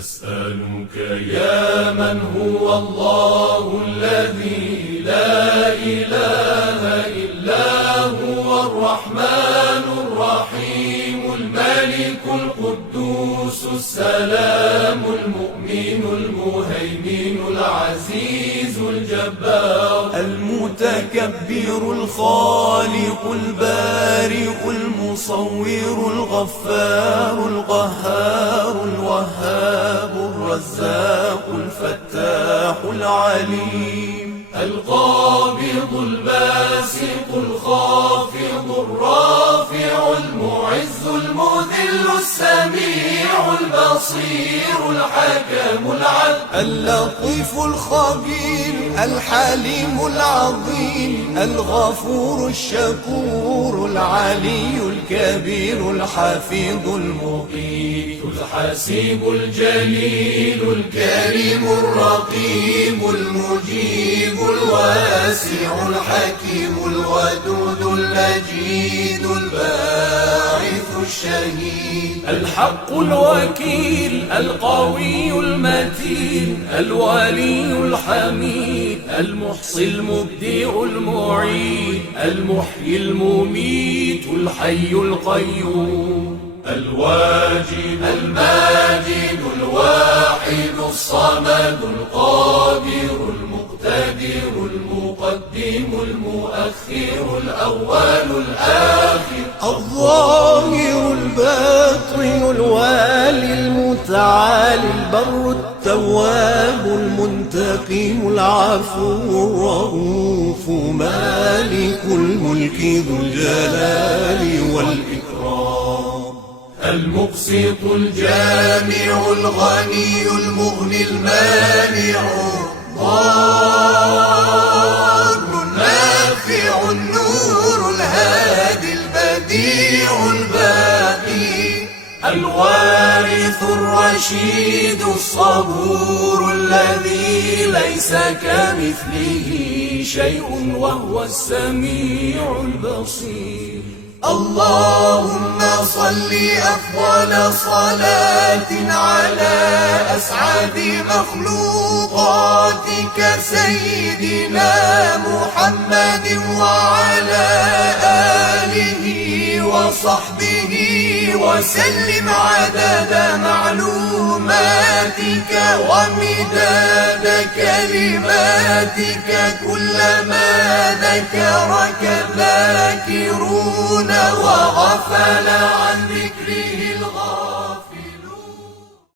أسألك يا من هو الله الذي لا إله إلا هو الرحمن الرحيم الملك القدوس السلام المؤمن المهيمن العزيز الجبار المتكبر الخالق البارئ المصور الغفار القهار الوهاب الرزاق الفتاح العليم القابض الباسط الخافض الرافع المعز المذل السميع البصير الحكم العدل اللطيف الخبير الحليم العظيم الغفور الشكور العلي الكبير الحفيظ المقيت الحسيب الجليل الكريم الرقيب المجيب الواسع الحكيم الودود المجيد الباعث الشهيد الحق الوكيل القوي المتين الولي الحميد المحصي المبدئ المعيد المحيي المميت الحي القيوم الواجد الماجد الواحد الصمد القادر المقتدر المقدم المؤخر الأول الآخر الظاهر الباطن الوالي المتعالي البر التواب المنتقم العفو الرؤوف مالك الملك ذو الجلال والإكرام المقسط الجامع الغني المغني المانع الضار النافع النور الهادي البديع الباقي الوارث الرشيد الصبور الذي ليس كمثله شيء وهو السميع البصير اللهم صل أفضل صلاة على أسعد مخلوقاتك سيدنا محمد وعلى آله وصحبه وسلم عدد معلوماتك ومداد كلماتك كلما ذكرك الذاكرون وغفل عن ذكره